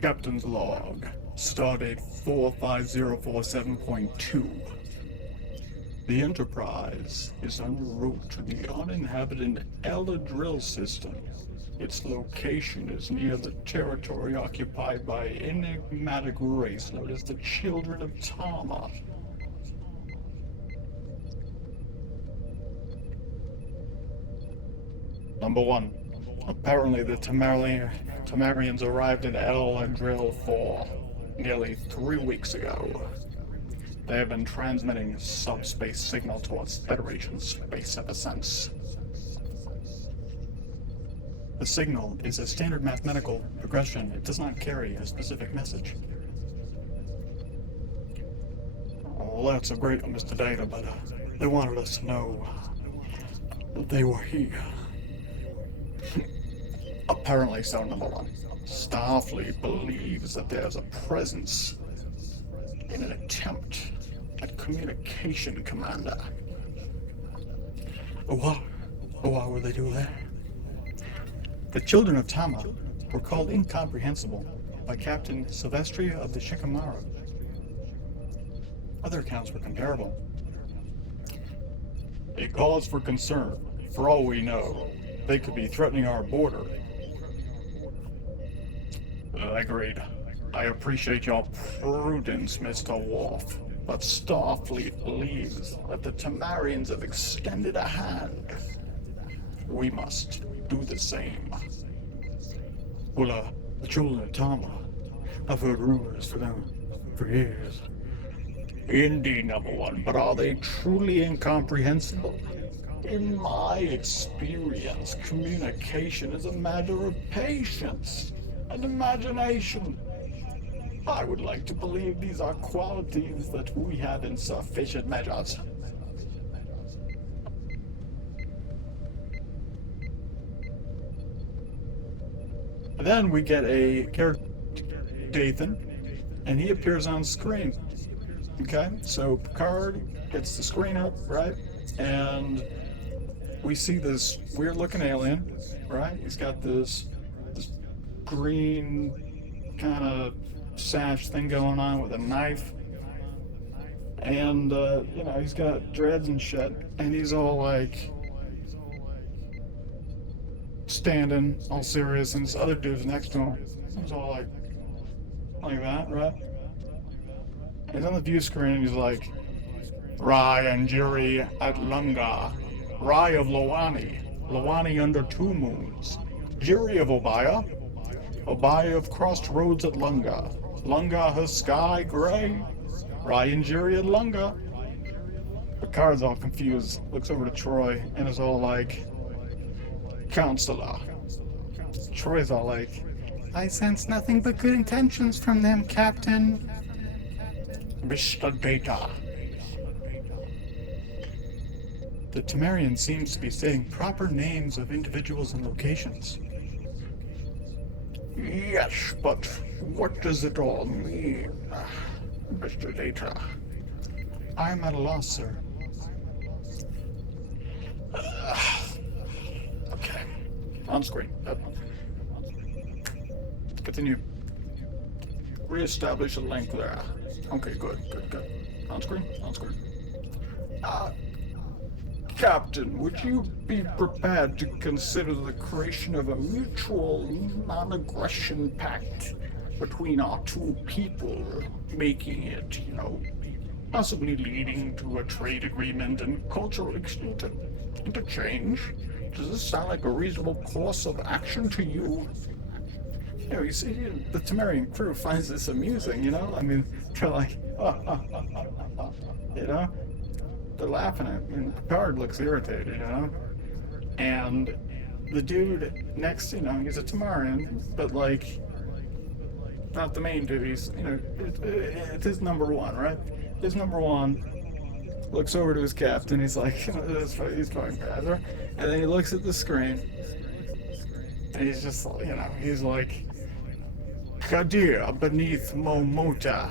Captain's log, stardate 45047.2. The Enterprise is en route to the uninhabited Elden system. Its location is near the territory occupied by an enigmatic race known as the Children of Tama. Number 1. Apparently the Tamarians arrived in Elden 4 nearly 3 weeks ago. They have been transmitting subspace signal towards Federation space ever since. The signal is a standard mathematical progression. It does not carry a specific message. Well, that's a great one, Mr. Data, but they wanted us to know that they were here. Apparently so, number 1. Starfleet believes that there's a presence in an attempt at communication, Commander. Why would they do that? The Children of Tama were called incomprehensible by Captain Silvestri of the Shikamaru. Other accounts were comparable. A cause for concern. For all we know, they could be threatening our border. Agreed. I appreciate your prudence, Mr. Worf, but Starfleet believes that the Tamarians have extended a hand. We must do the same. Well, the Children of Tama. I've heard rumors for them for years. Indeed, number 1, but are they truly incomprehensible? In my experience, communication is a matter of patience and imagination. I would like to believe these are qualities that we have in sufficient measures. Then we get a character, Dathan, and he appears on screen. Okay, so Picard gets the screen up, right? And we see this weird looking alien, right? He's got this green kind of sash thing going on with a knife. And, he's got dreads and shit. And he's all like standing all serious, and this other dude's next to him. He's all like that, right? He's on the view screen and he's like, Rai and Jiri at Lunga, Rai of Lawani under 2 moons, Jiri of Obaya of crossed roads at Lunga, her sky gray, Rai and Jiri at Lunga. Picard's all confused, looks over to Troy and is all like, Counselor. Troy's all like, I sense nothing but good intentions from them, Captain. Mr. Data. The Tamarian seems to be stating proper names of individuals and locations. Yes, but what does it all mean, Mr. Data? I am at a loss, sir. Okay. On screen. Continue. Reestablish a link there. Okay, good. On screen? Captain, would you be prepared to consider the creation of a mutual non-aggression pact between our 2 people, making it, possibly leading to a trade agreement and cultural interchange? Does this sound like a reasonable course of action to you? You see, the Tamarian crew finds this amusing, I mean, they're like, they're laughing at me, and Picard looks irritated, and the dude next, he's a Tamarian, but not the main dude, he's, it's his number 1, right? His number 1 looks over to his captain, he's like, he's going faster, and then he looks at the screen, and he's just, he's like, Kadir beneath Momota.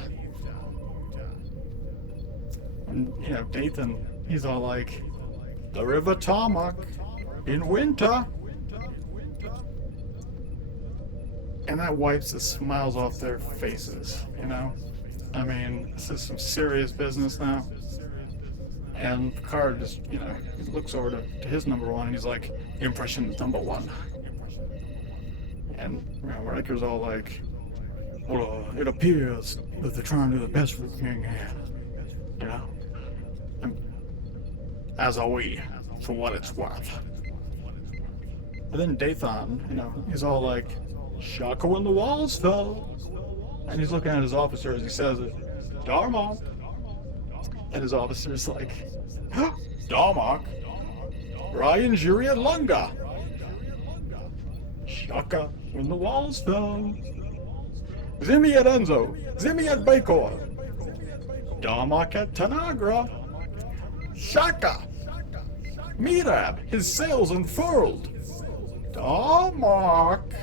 And, Dathan, he's all like, the River Darmok in winter. And that wipes the smiles off their faces, you know? I mean, this is some serious business now. And Picard just, you know, he looks over to his number one and he's like, impression is number one. And, you know, Riker's all like, well, it appears that they're trying to do the best for the king here, you know? And as are we, for what it's worth. But then Dathan, you know, he's all like, shocker when the walls fell. And he's looking at his officer as he says it, Darmok. And his officer's like, Darmok, Ryan Juria Lunga. Shaka when the walls fell. Zimmy at Enzo, Zimmy at Bacor. Darmok at Tanagra. Shaka. Mirab, his sails unfurled. Darmok.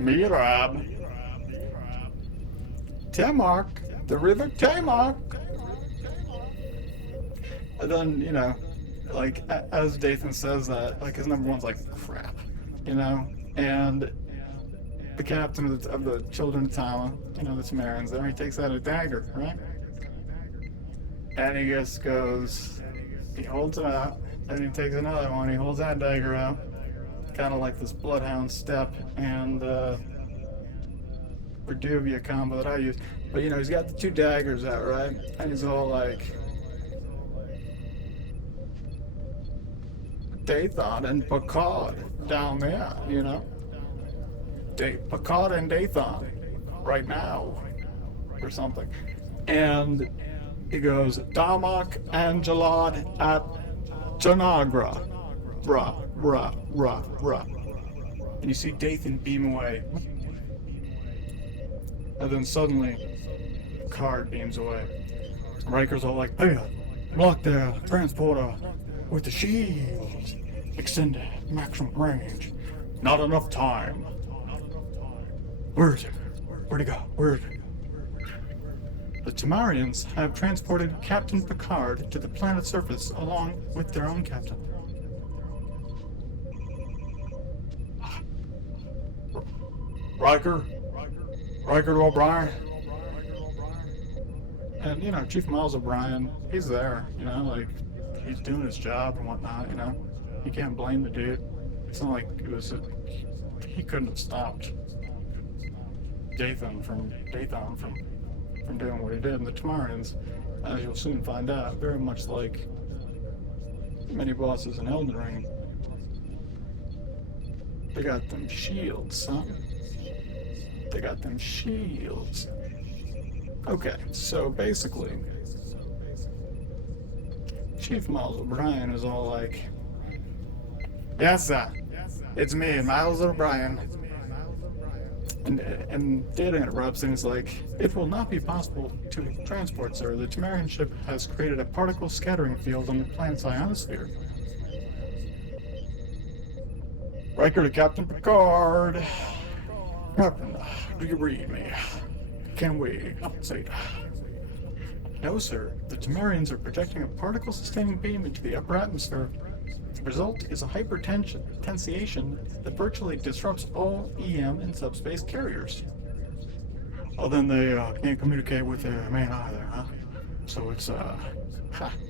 Mirab. Tamark, the river Tamark. And then, you know, like, as Dathan says that, like, his number one's like, crap, you know? And the captain of the children of Tama, you know, the Tamarans there, he takes out a dagger, right? And he just goes, he holds it out, and he takes another one, he holds that dagger out, kind of like this Bloodhound step, and, Verduvia combo that I use. But, you know, he's got the two daggers out, right? And he's all like, Dathan and Picard down there, you know? Picard and Dathan right now, or something. And he goes, Darmok and Jalad at Tanagra. Rah. And you see Dathan beam away. And then suddenly, Picard beams away. Riker's all like, hey, block their transporter with the shields. Extended maximum range. Not enough time. Where is it? Where'd he go? Where is it? The Tamarians have transported Captain Picard to the planet's surface along with their own captain. Riker to O'Brien. And, you know, Chief Miles O'Brien, he's there, you know, like, he's doing his job and whatnot, you know. You can't blame the dude. It's not like he couldn't have stopped Dathan from doing what he did. And the Tamarians, as you'll soon find out, very much like many bosses in EldenRing, they got them shields, son. They got them shields. Okay, so basically, Chief Miles O'Brien is all like, yes, sir. It's me, Miles O'Brien. And Data interrupts and is like, it will not be possible to transport, sir. The Tamarian ship has created a particle scattering field on the planet's ionosphere. Riker to Captain Picard. Captain, do you read me? Can we compensate? No, sir. The Tamarians are projecting a particle-sustaining beam into the upper atmosphere. The result is a hypertensiation that virtually disrupts all EM and subspace carriers. Well, then they can't communicate with their main either, huh? So it's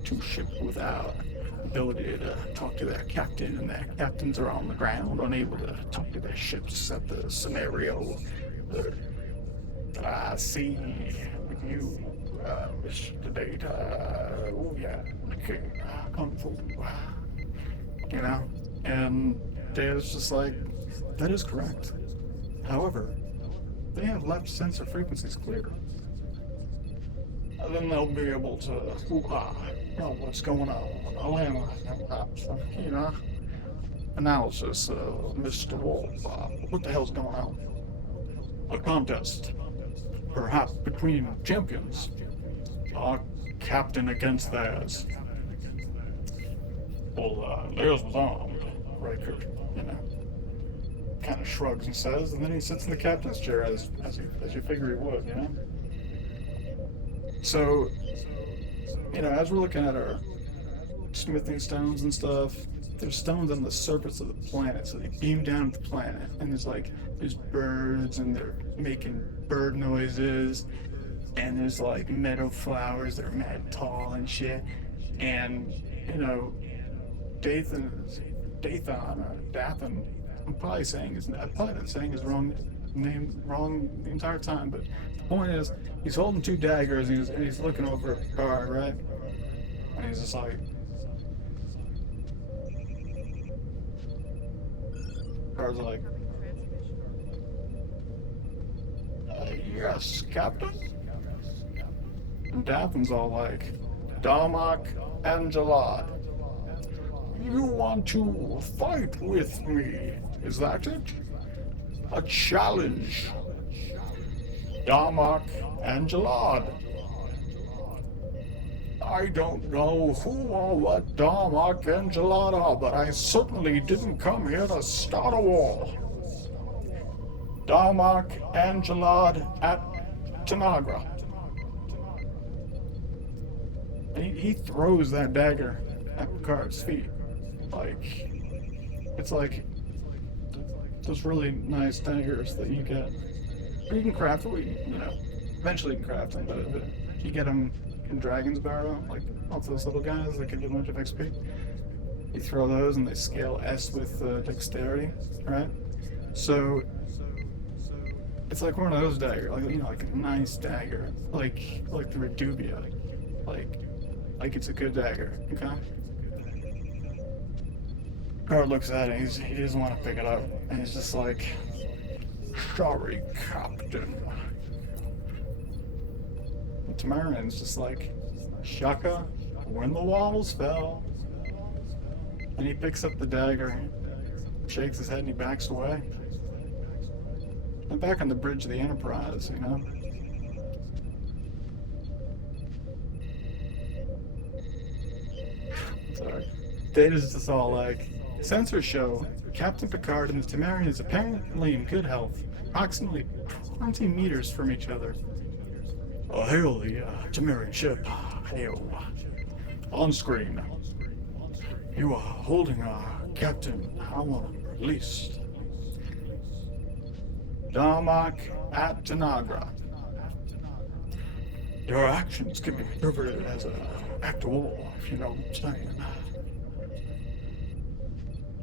two ships without ability to talk to their captain, and their captains are on the ground, unable to talk to their ships at the scenario that I see with you, Mr. Data. Oh yeah, King Kung Fu. You know, and Data's just like, that is correct. However, they have left sensor frequencies clear. And then they'll be able to know what's going on. You know, analysis, Mr. Wolf. What the hell's going on? A contest, perhaps between champions. Our captain against theirs. Well, theirs was armed. Riker, you know, kind of shrugs and says, and then he sits in the captain's chair as you figure he would, you know. So, you know, as we're looking at our smithing stones and stuff, there's stones on the surface of the planet, so they beam down to the planet, and there's birds, and they're making bird noises, and there's like meadow flowers that are mad tall and shit, and Dathan. I'm probably not saying his name wrong the entire time, but the point is, he's holding two daggers and he's looking over at Picard, right? And he's just like, Picard's like, yes, Captain. And Dathan's all like, Darmok and Jalad, you want to fight with me, is that it? A challenge. Darmok and Jalad. I don't know who or what Darmok and Jalad are, but I certainly didn't come here to start a war. Darmok and Jalad at Tanagra. And he throws that dagger at Picard's feet. It's like those really nice daggers that you get. You can craft them, eventually you can craft them, but you get them in Dragon's Barrow, like all those little guys that can do a bunch of XP. You throw those and they scale S with dexterity, right? So it's like one of those daggers, like a nice dagger, like the Redubia, like it's a good dagger, okay? Picard looks at it, he doesn't want to pick it up, and he's just like, sorry, Captain. And Tamarian's just like, Shaka, when the walls fell. And he picks up the dagger, shakes his head, and he backs away. I'm back on the bridge of the Enterprise, Sorry. Data's just all like, sensors show Captain Picard and the Tamarian is apparently in good health, approximately 20 meters from each other. Oh, hail the Tamarian ship. Hail. On screen. You are holding Captain Howard released. Darmok at Tanagra. Your actions can be interpreted as an act of war, if you know what I'm saying.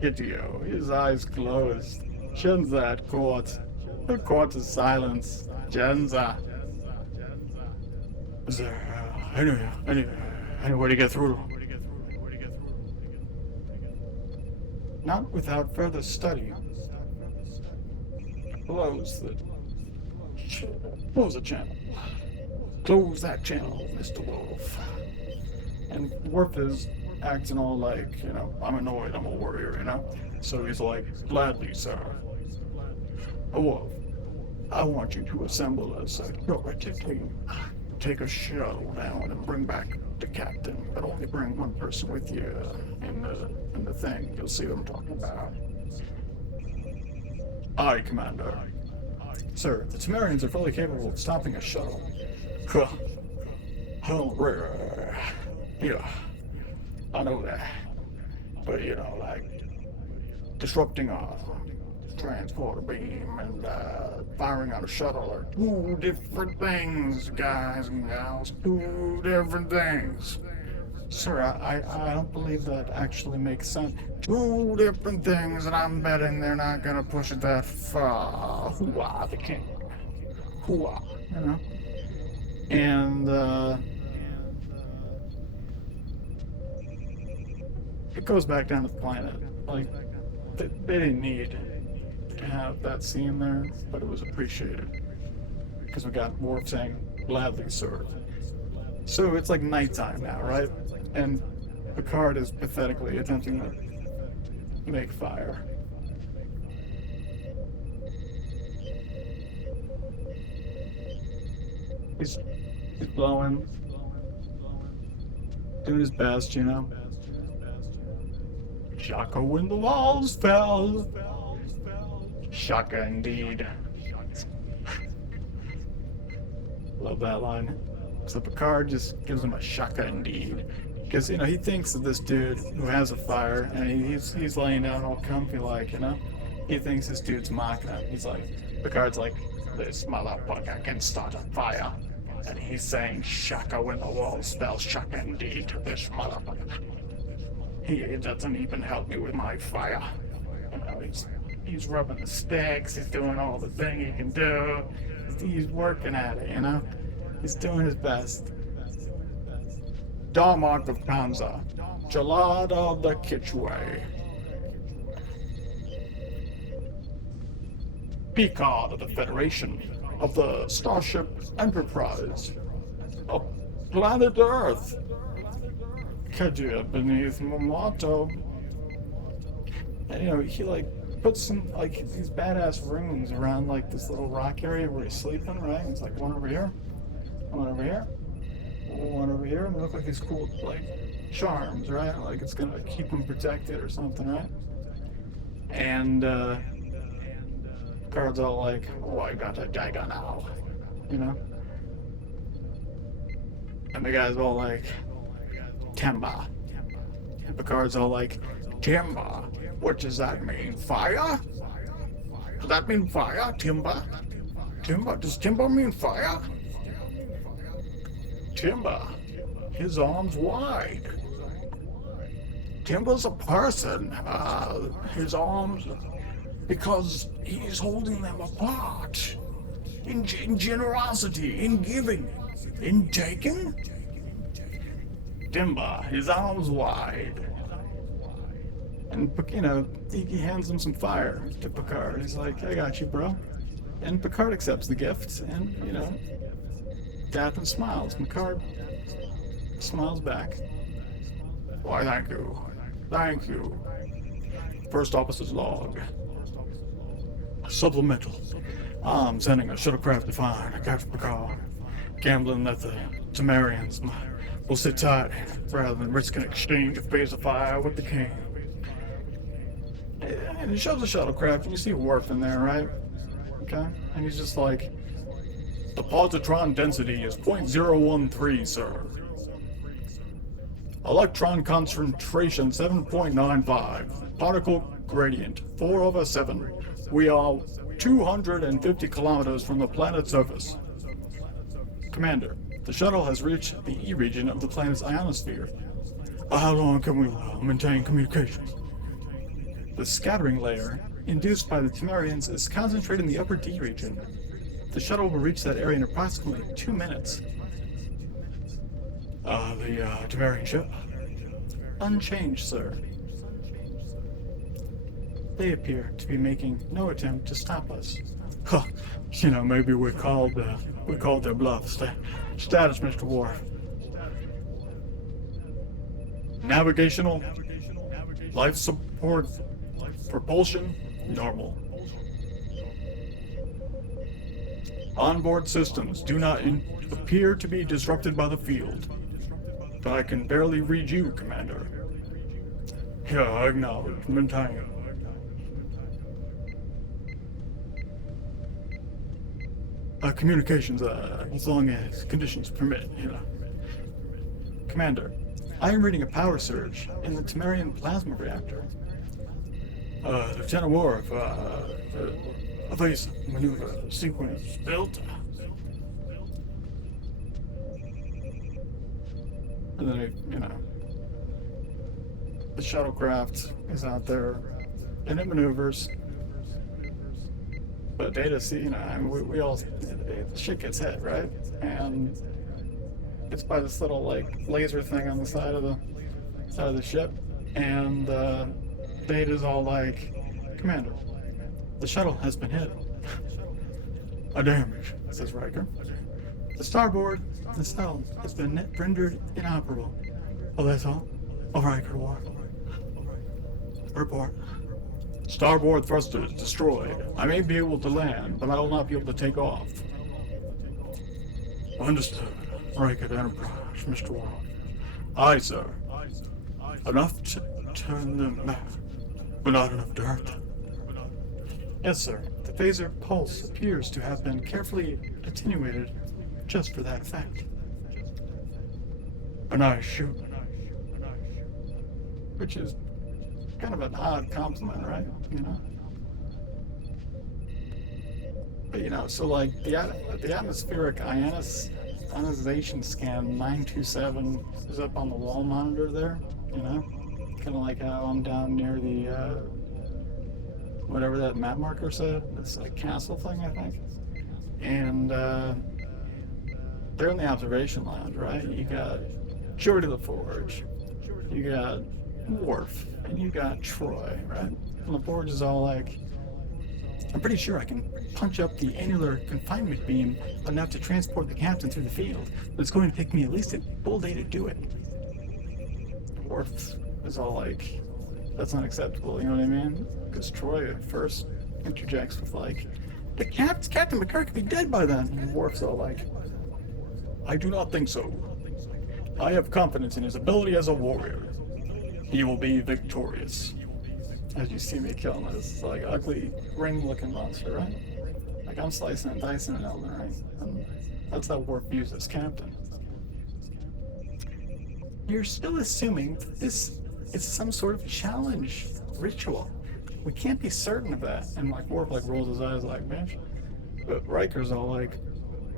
Hideo, his eyes closed. Genza at court. The court is silence. Genza. Is there any way to get through? Not without further study. Close the channel. Close that channel, Mr. Wolf. And Worf is acting all like, I'm annoyed, I'm a warrior, So he's like, gladly, sir. Wolf, I want you to assemble a security team. Take a shuttle down and bring back the captain, but only bring one person with you in the thing. You'll see what I'm talking about. Aye, Commander. Sir, the Tamarians are fully capable of stopping a shuttle. Yeah, I know that. But, disrupting a transporter beam and firing on a shuttle are two different things, guys and gals. Two different things. Sir, I don't believe that actually makes sense. Two different things, and I'm betting they're not gonna push it that far. Hoo-ah, they can't. Hoo-ah, And, it goes back down to the planet. They didn't need to have that scene there, but it was appreciated. Because we got Worf saying, gladly, sir. So it's like nighttime now, right? And Picard is pathetically attempting to make fire. He's blowing, doing his best, Shaka when the walls fell. Shaka indeed. Love that line. So Picard just gives him a shaka indeed. Because, he thinks that this dude who has a fire, and he's laying down all comfy, like, he thinks this dude's mocking him. He's like, Picard's like, this motherfucker can start a fire. And he's saying, shaka when the walls spell shaka indeed to this motherfucker. He doesn't even help me with my fire. He's rubbing the sticks, he's doing all the thing he can do. He's working at it, He's doing his best. Darmok of Kanza, Jalad of the Kitchway. Picard of the Federation, of the Starship Enterprise, of planet Earth. Kadir beneath Momato. And he puts some these badass rooms around this little rock area where he's sleeping, right? It's like one over here, one over here, one over here, and they look like these cool charms, right? Like it's gonna keep him protected or something, right? And Picard's all like, oh, I got a dagger now, And the guy's all like, Timba. And Picard's all like, Timba? What does that mean? Fire? Does that mean fire, Timba? Timba? Does Timba mean fire? Timba, his arms wide. Timba's a person. His arms, because he's holding them apart. In generosity, in giving, in taking. Timba, his arms wide. And, he hands him some fire to Picard. He's like, I got you, bro. And Picard accepts the gift, and, Dathan smiles. Picard smiles back. Why, thank you. Thank you. First Officer's log. Supplemental. I'm sending a shuttlecraft to find Captain Picard. Gambling that the Temerians will sit tight rather than risk an exchange of phase of fire with the king. And he shows the shuttlecraft, and you see Worf in there, right? Okay? And he's just like, the positron density is 0.013, sir. Electron concentration 7.95. Particle gradient 4/7. We are 250 kilometers from the planet's surface. Commander, the shuttle has reached the E region of the planet's ionosphere. How long can we maintain communications? The scattering layer induced by the Temerians is concentrated in the upper D region. The shuttle will reach that area in approximately 2 minutes. The Temerian ship? Unchanged, sir. They appear to be making no attempt to stop us. Huh. Maybe we called their bluff. Status, Mr. Worf. Navigational, life support, propulsion, normal. Onboard systems do not appear to be disrupted by the field. But I can barely read you, Commander. Yeah, I acknowledge. Maintain. Communications, as long as conditions permit, Commander, I am reading a power surge in the Temerian plasma reactor. Lieutenant Worf, evasive maneuver sequence built. And then, the shuttlecraft is out there, and it maneuvers. But Data, we all, the shit gets hit, right? And it's by this little, laser thing on the side of the ship. And, Data's all like, Commander, the shuttle has been hit. A damage, says Riker. The starboard nacelle has been rendered inoperable. Oh, that's all? All right, Riker, Worf. Report. Starboard thrusters destroyed. I may be able to land, but I will not be able to take off. Understood. Riker Enterprise, Mr. Worf. Aye, sir. Enough to turn them back, but not enough to hurt them. Yes, sir. The phaser pulse appears to have been carefully attenuated just for that effect. A nice shoot. which is kind of an odd compliment, right? You know. But you know, so like the atmospheric ionization scan 927 is up on the wall monitor there. You know, kind of like how I'm down near the whatever that map marker said. It's like castle thing, I think. And they're in the observation lounge, right? You got Geordie LaForge, you got Worf, and you got Troy, right? And LaForge is all like, I'm pretty sure I can punch up the annular confinement beam enough to transport the captain through the field, but it's going to take me at least a full day to do it. Worf is all like, that's not acceptable, you know what I mean? Because Troy at first interjects with like, the Captain Picard could be dead by then. And Worf's all like, I do not think so. I have confidence in his ability as a warrior. He will be victorious. As you see me killing this like ugly ring-looking monster, right? Like I'm slicing and dicing in EldenRing. And that's how Worf views this captain. You're still assuming that this is some sort of challenge ritual. We can't be certain of that. And like Worf like rolls his eyes like, bitch. But Riker's all like,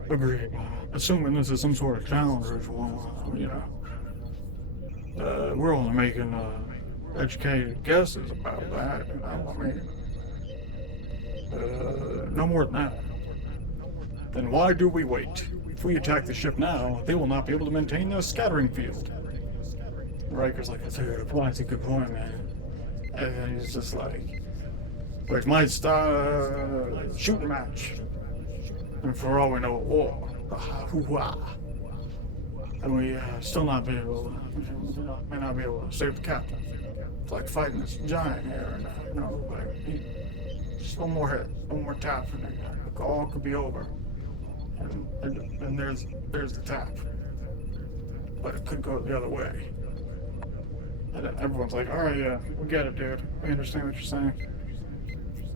agreed. Assuming this is some sort of challenge ritual, you know. We're only making educated guesses about that, you know. I mean, no more than that. Then why do we wait? If we attack the ship now, they will not be able to maintain their scattering field. Riker's like, that's a good point, man. And he's just like, we might start a shooting match. And for all we know, a war. And we still not be able to, may not be able to save the captain. It's like fighting this giant here, and you know, like, just one more hit, one more tap, and it all could be over. And there's the tap. But it could go the other way. And everyone's like, all right, yeah, we get it, dude. We understand what you're saying.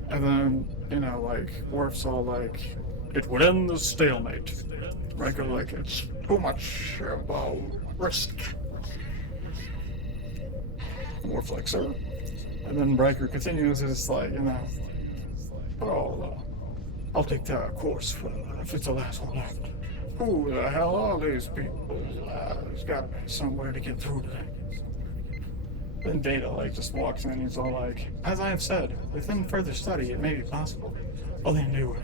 And then, you know, like, Worf's all like, it would end the stalemate. Riker like, it's too much about risk. Worf's like, sir. And then Riker continues, it's like, you know, oh, I'll take that course if it's the last one left. Who the hell are these people? There's got to be somewhere to get through to them. Then Data like just walks in and he's all like, as I have said, within further study it may be possible. All they do it.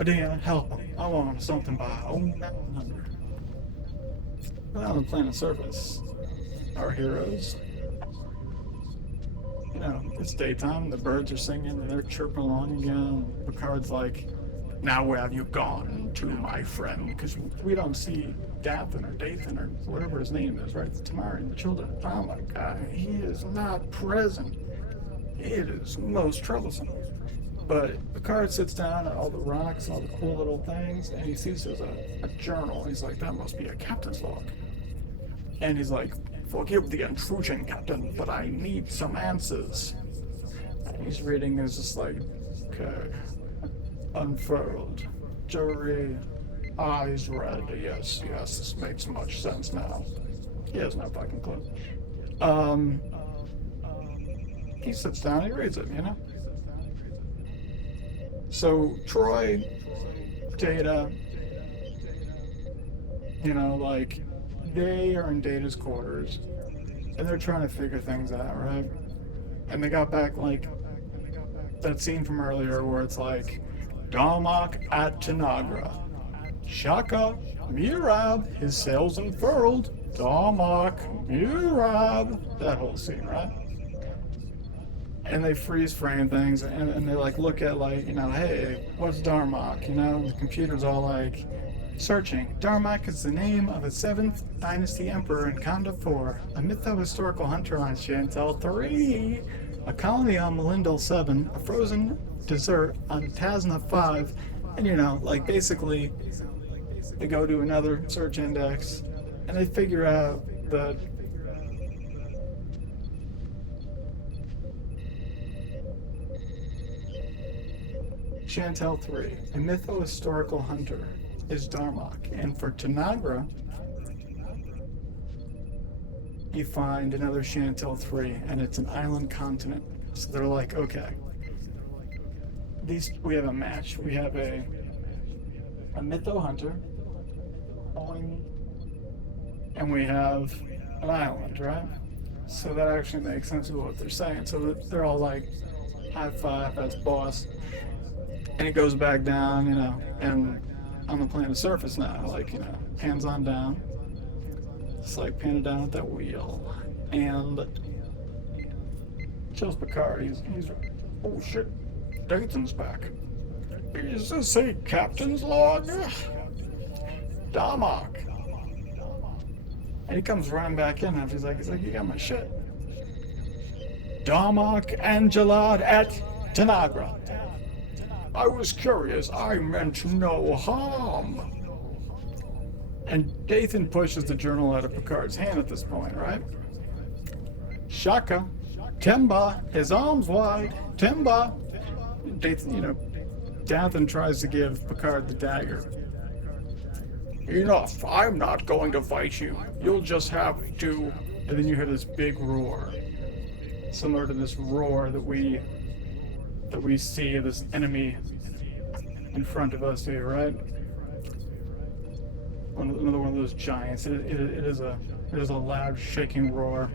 I didn't help them. I want something by own number. Well, on the planet surface, our heroes, you know, it's daytime, the birds are singing and they're chirping along again. Picard's like, now where have you gone to, my friend? Because we don't see Dathan or Dathan or whatever his name is, right? The Tamarian, the children. Oh my God, he is not present. It is most troublesome. But Picard sits down at all the rocks and all the cool little things, and he sees there's a journal. He's like, that must be a captain's log. And he's like, forgive the intrusion, Captain, but I need some answers. And he's reading, there's just like, okay, unfurled, jury, eyes red. Yes, this makes much sense now. He has no fucking clue. He sits down, he reads it, you know? So, Troy, Data, you know, like, they are in Data's quarters, and they're trying to figure things out, right? And they got back, like, that scene from earlier where it's like, Darmok at Tanagra. Shaka, Mirab, his sails unfurled. Darmok, Mirab. That whole scene, right? And they freeze frame things, and they like look at like, you know, hey, what's Darmok? You know, and the computer's all like, searching. Darmok is the name of a 7th Dynasty Emperor in Conda 4, a mytho-historical hunter on Chantel 3, a colony on Melindel 7, a frozen desert on Tasna 5, and you know, like basically, they go to another search index, and they figure out that Chantel 3, a mytho-historical hunter, is Darmok. And for Tanagra, you find another Chantel 3, and it's an island continent. So they're like, okay, we have a match. We have a Mytho Hunter, and we have an island, right? So that actually makes sense with what they're saying. So they're all like, high five, that's boss. And it goes back down, and on the planet surface now, like, hands on down. It's like painted down at that wheel. And shows Picard, he's oh shit, Dathan's back. Is this a captain's log? Darmok. And he comes running back in after he's like, you got my shit. Darmok and Jalad at Tanagra. I was curious, I meant no harm. And Dathan pushes the journal out of Picard's hand at this point, right? Shaka, Temba, his arms wide, Temba. Dathan, Dathan tries to give Picard the dagger. Enough, I'm not going to fight you. You'll just have to... And then you hear this big roar. Similar to this roar that we see this enemy in front of us here, right? Another one of those giants. It is a loud shaking roar.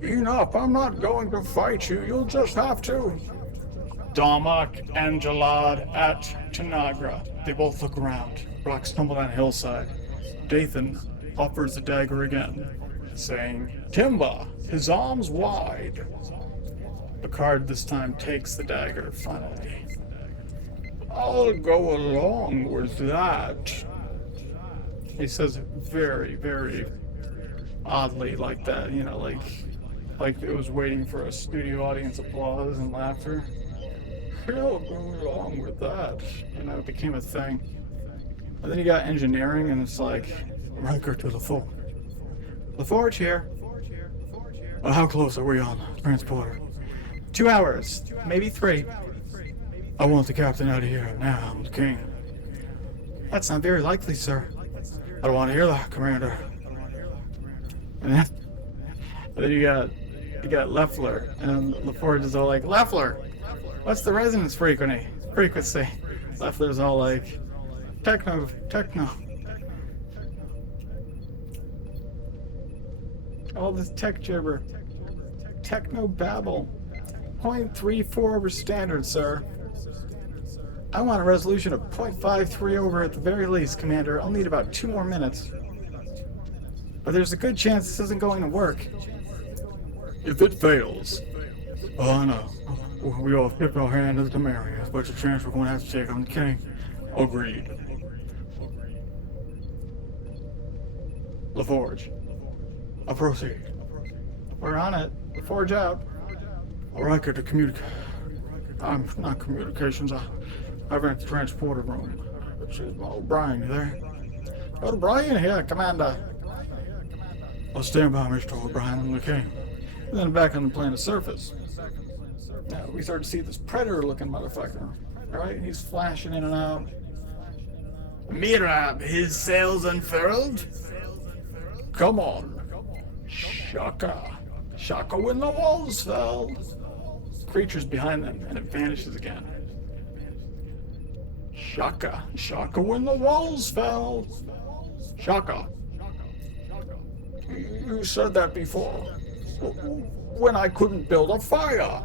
Enough, I'm not going to fight you. You'll just have to. Darmok and Jalad at Tanagra. They both look around. Rocks tumble down a hillside. Dathan offers the dagger again, saying, Timba, his arms wide. Picard this time takes the dagger, finally. I'll go along with that. He says it very, very oddly like that, like it was waiting for a studio audience applause and laughter. I'll go along with that. It became a thing. And then you got engineering, and it's like, Riker to LaForge. LaForge here. Well, how close are we on the transporter? 2 hours, maybe 3. I want the captain out of here now. I'm the king. That's not very likely, sir. I don't want to hear that, Commander. And then you got Leffler, and LaForge is all like, Leffler, what's the resonance frequency? Leffler's all like, techno. All this tech gibber. Techno babble. 0.34 over standard, sir. I want a resolution of 0.53 over at the very least, Commander. I'll need about 2 more minutes. But there's a good chance this isn't going to work. If it fails, I know. We all tip our hand to the Temerians, but the chance we're going to have to take on the king. Agreed. LaForge. I'll proceed. We're on it. LaForge out. Riker to communicate. I'm not communications. I rent the transporter room. O'Brien, you there? O'Brien here, Commander. I'll stand by Mr. O'Brien and the king. And then back on the planet surface. Now we start to see this predator-looking motherfucker. Alright, he's flashing in and out. Mirab, his sails unfurled? Come on. Shaka. Shaka when the walls fell. Creatures behind them, and it vanishes again. Shaka. Shaka when the walls fell. Shaka. You said that before. When I couldn't build a fire.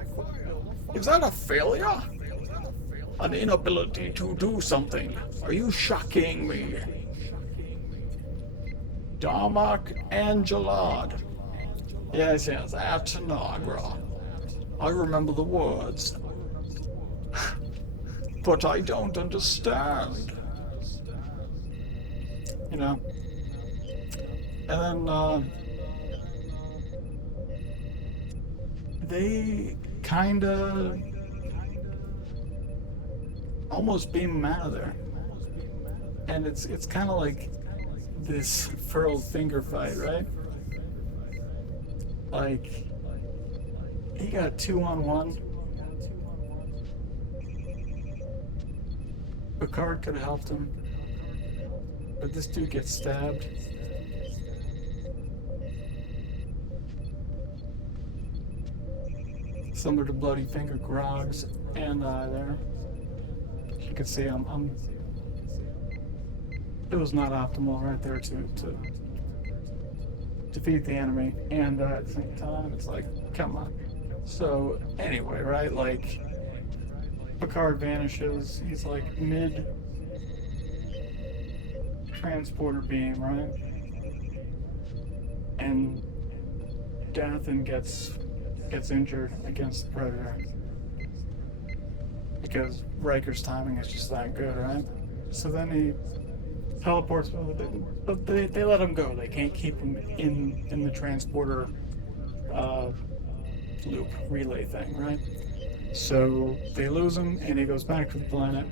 Is that a failure? An inability to do something? Are you shocking me? Darmok and Jalad. Yes, at Tanagra. I remember the words. But I don't understand. And then, they kinda almost beam him out of there. And it's kinda like this furled finger fight, right? Like, he got 2-on-1. Picard could have helped him. But this dude gets stabbed. similar to Bloody Finger Grog's and there. You can see it was not optimal right there to defeat the enemy, and at the same time, it's like, come on. So anyway, right, like, Picard vanishes, he's like mid-transporter beam, right? And Dathan gets injured against the Predator. Because Riker's timing is just that good, right? So then he teleports, but they let him go. They can't keep him in the transporter loop relay thing, right? So they lose him, and he goes back to the planet.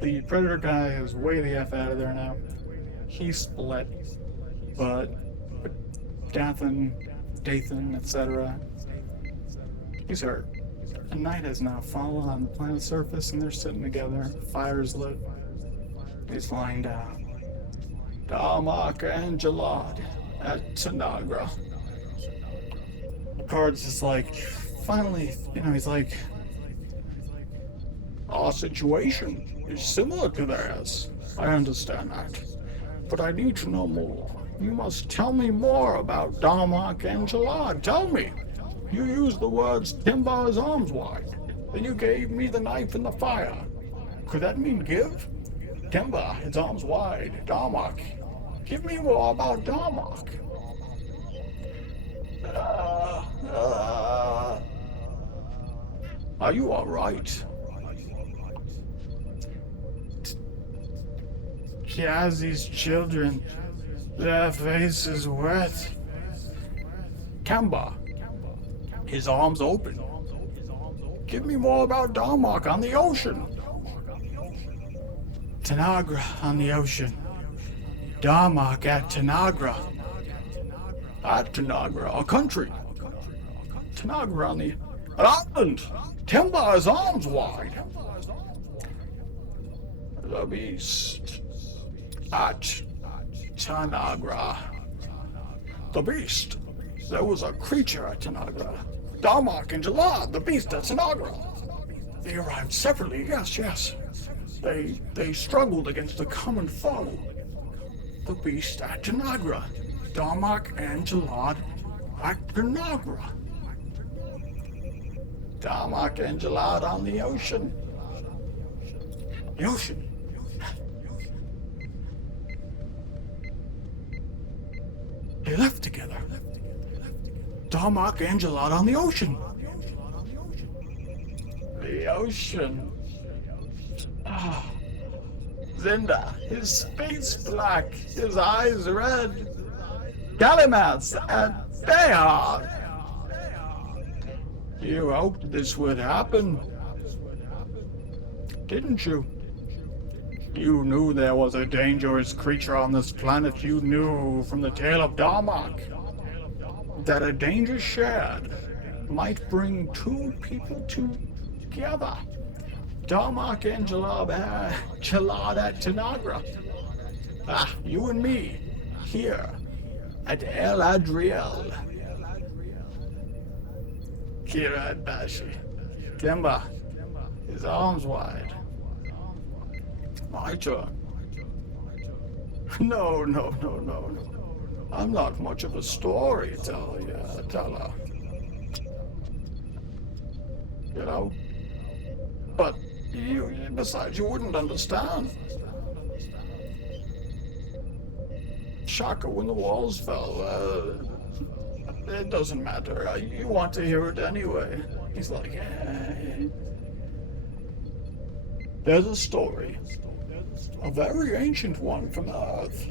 The Predator guy is way the F out of there now. He's split, but Dathan, etc., he's hurt. A night has now fallen on the planet's surface, and they're sitting together. Fire's lit. He's lying down. Darmok and Jalad at Tanagra. Picard's just like, finally, he's like, our situation is similar to theirs. I understand that. But I need to know more. You must tell me more about Darmok and Jalad. Tell me. You used the words timber is arms wide. Then you gave me the knife and the fire. Could that mean give? Timber is arms wide. Darmok. Give me more about Darmok. Are you alright? Kazi's children, their faces wet. Kemba, his arms open. Give me more about Darmok on the ocean. Tanagra on the ocean. Darmok at Tanagra. At Tanagra, a country. Tanagra on an island. Timber is arms wide. The beast at Tanagra. The beast. There was a creature at Tanagra. Darmok and Jalad, the beast at Tanagra. They arrived separately, yes. They struggled against a common foe. The beast at Tanagra. Darmok and Jalad at Tanagra. Darmok and Jalad on the ocean. The ocean. They left together. Darmok and Jalad on the ocean. The ocean. Zinda, his face black, his eyes red. Gilgamesh and Dathan. You hoped this would happen, didn't you? You knew there was a dangerous creature on this planet. You knew from the tale of Darmok that a danger shared might bring two people together. Darmok and Jalad at Tanagra. You and me, here at El Adriel. Kira Bashi. Timba, his arms wide. My turn. No. I'm not much of a storyteller. But besides, you wouldn't understand. Shaka, when the walls fell, it doesn't matter. You want to hear it anyway. He's like, There's a story. A very ancient one from the Earth.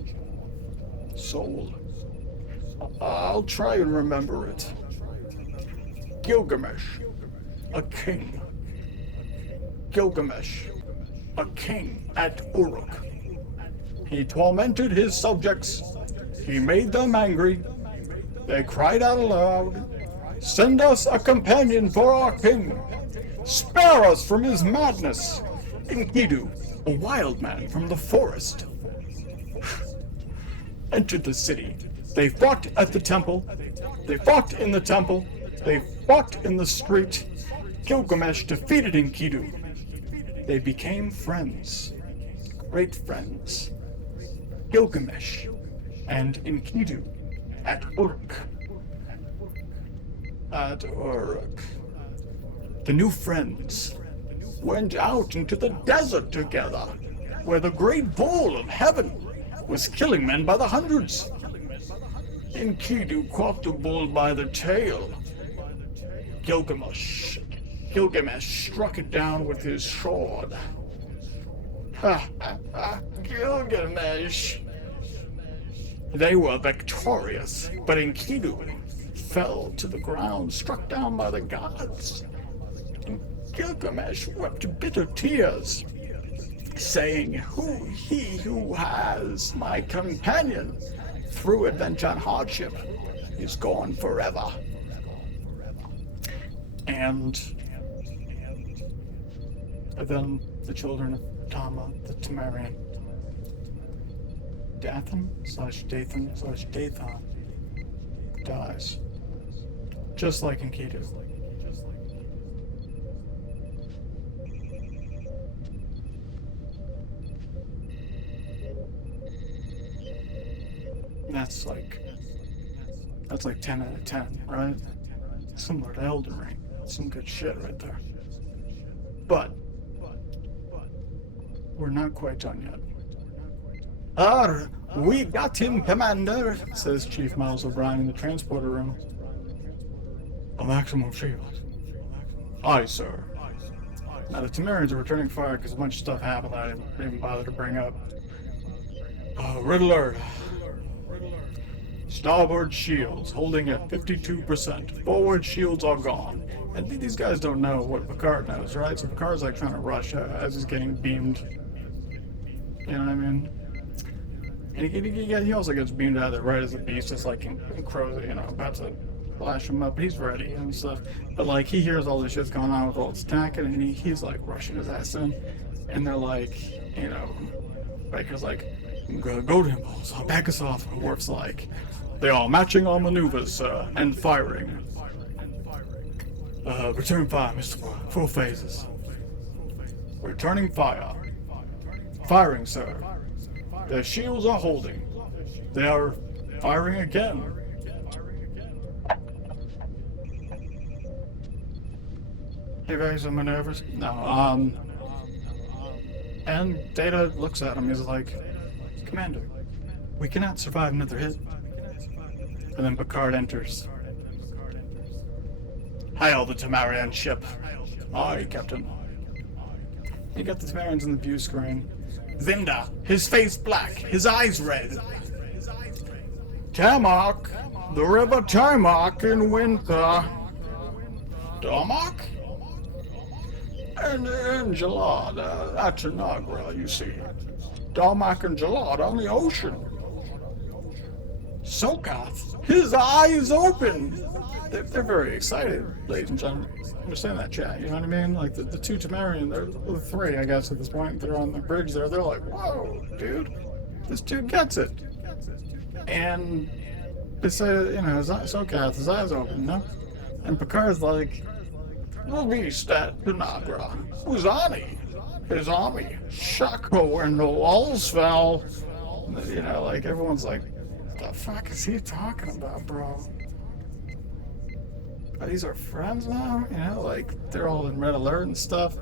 Soul. I'll try and remember it. Gilgamesh, a king. Gilgamesh, a king at Uruk. He tormented his subjects. He made them angry. They cried out aloud, "Send us a companion for our king! Spare us from his madness!" Enkidu, a wild man from the forest, entered the city. They fought at the temple. They fought in the temple. They fought in the street. Gilgamesh defeated Enkidu. They became friends. Great friends. Gilgamesh and Enkidu at Uruk. At Uruk. The new friends went out into the desert together, where the great bull of heaven was killing men by the hundreds. Enkidu caught the bull by the tail. Gilgamesh struck it down with his sword. Gilgamesh! They were victorious, but Enkidu fell to the ground, struck down by the gods. And Gilgamesh wept bitter tears, saying, he who has my companion through adventure and hardship is gone forever. And then the children of Darmok, the Temerian, Dathan dies. Just like Enkidu. That's like 10 out of 10, right? Similar to EldenRing. Some good shit right there. But we're not quite done yet. We got him, Commander, says Chief Miles O'Brien in the transporter room. A maximum shield. Aye, sir. Now the Temerians are returning fire because a bunch of stuff happened that I didn't even bother to bring up. Red alert. Starboard shields holding at 52%. Forward shields are gone. And these guys don't know what Picard knows, right? So Picard's like trying to rush as he's getting beamed. You know what I mean? And he also gets beamed out of there right as the beast is like about to flash him up. He's ready and stuff. But like he hears all this shit's going on with all this attacking, and he's like rushing his ass in. And they're like, Riker's like, go to him, balls. I'll back us off. And Worf's like, they are matching our maneuvers, and firing. Return fire, Mr. Worf. 4 phases. Returning fire. Firing, sir. Their shields are holding. They are firing again. Hey guys, am I nervous? No, and Data looks at him, he's like, Commander, we cannot survive another hit. And then Picard enters. Hail the Temerian ship. Aye, Captain. You got the Temerians in the view screen. Zinda, his face black, his eyes red. Darmok, the river Darmok in winter. Darmok? And Gelad, at Tanagra, you see. Darmok and Gelad on the ocean. Sokath, his eyes open. They're very excited, ladies and gentlemen. Understand that, chat, you know what I mean? Like, the two Temerian, the 3, I guess, at this point, they're on the bridge there, they're like, whoa, dude, this dude gets it. And they say, Sokath, his eyes open, And Picard's like, the beast at Tanagra, Uzani, his army, Shako when the walls fell. Like, everyone's like, what the fuck is he talking about, bro? These are friends now, like they're all in red alert and stuff,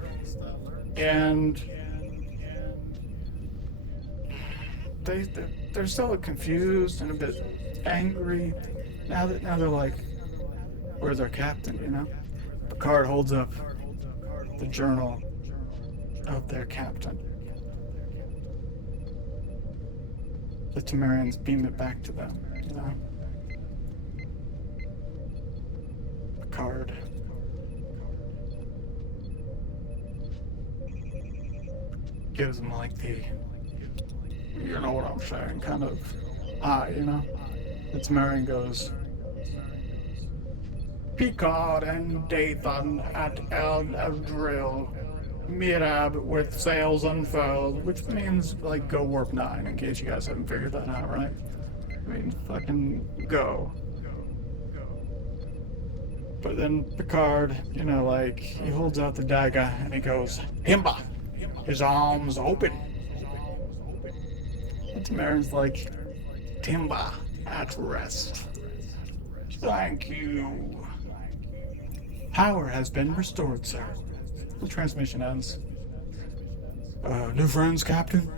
and they're still confused and a bit angry. Now they're like, where's our captain? Picard holds up the journal of their captain. The Temerians beam it back to them. Picard gives him like the, you know what I'm saying, kind of eye, The Temerian goes, Picard and Dathan at EldenRing, Mirab with sails unfurled, which means like go warp 9, in case you guys haven't figured that out, right? I mean, fucking go. But then Picard, like, he holds out the dagger and he goes, Himba! His arms open. And Tamarin's like, Timba, at rest. Thank you. Power has been restored, sir. The transmission ends. New friends, Captain?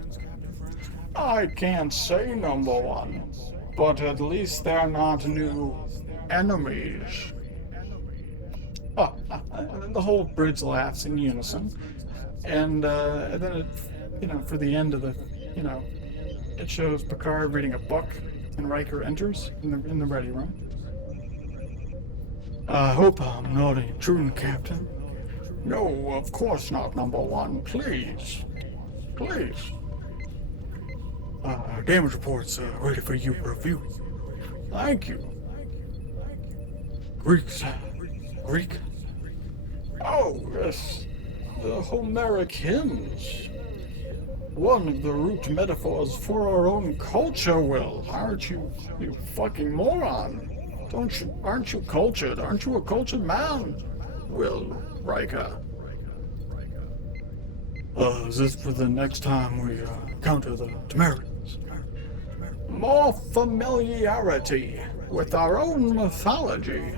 I can't say, number one, but at least they're not new enemies. And then the whole bridge laughs in unison, and then it, for the end of the, it shows Picard reading a book, and Riker enters in the ready room. I hope I'm not intruding, Captain. No, of course not, number one. Please. Please. Damage reports ready for you to review. Thank you. Greek. Oh, yes. The Homeric hymns. One of the root metaphors for our own culture, Will. Aren't you fucking moron? Aren't you cultured? Aren't you a cultured man? Will Riker. Is this for the next time we encounter the Temerians? More familiarity with our own mythology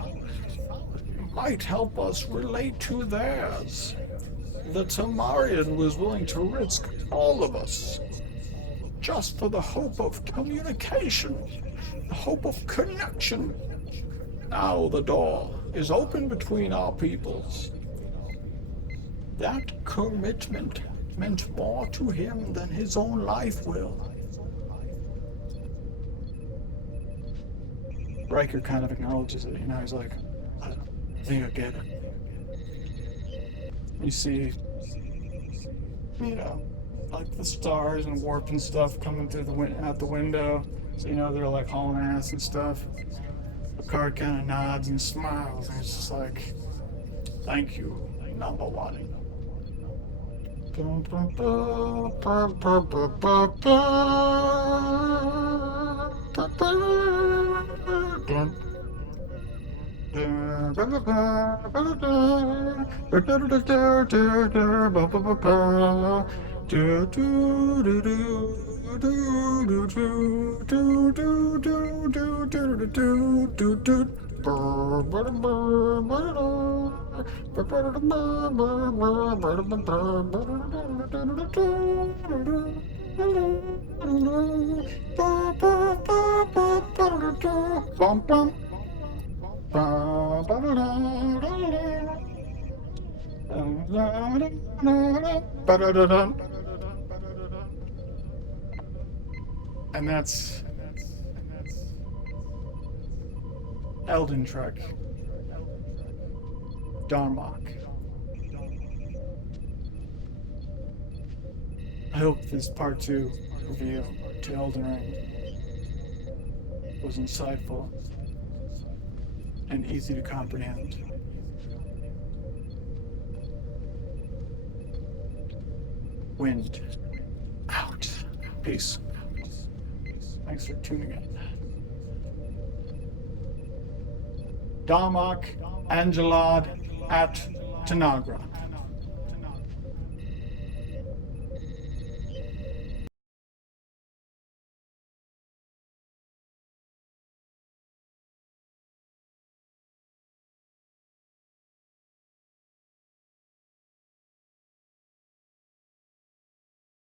might help us relate to theirs. The Temerian was willing to risk all of us just for the hope of communication, the hope of connection. Now the door is open between our peoples. That commitment meant more to him than his own life will. Riker kind of acknowledges it, he's like, I think I get it. You see, like the stars and warp and stuff coming through out the window, so they're like hauling ass and stuff. Picard kind of nods and smiles, and it's just like, thank you, number one. And that's EldenTrek. Darmok. I hope this part 2 review to EldenRing was insightful and easy to comprehend. Wind out. Peace. Thanks for tuning in. Darmok, Angelad, at Tanagra.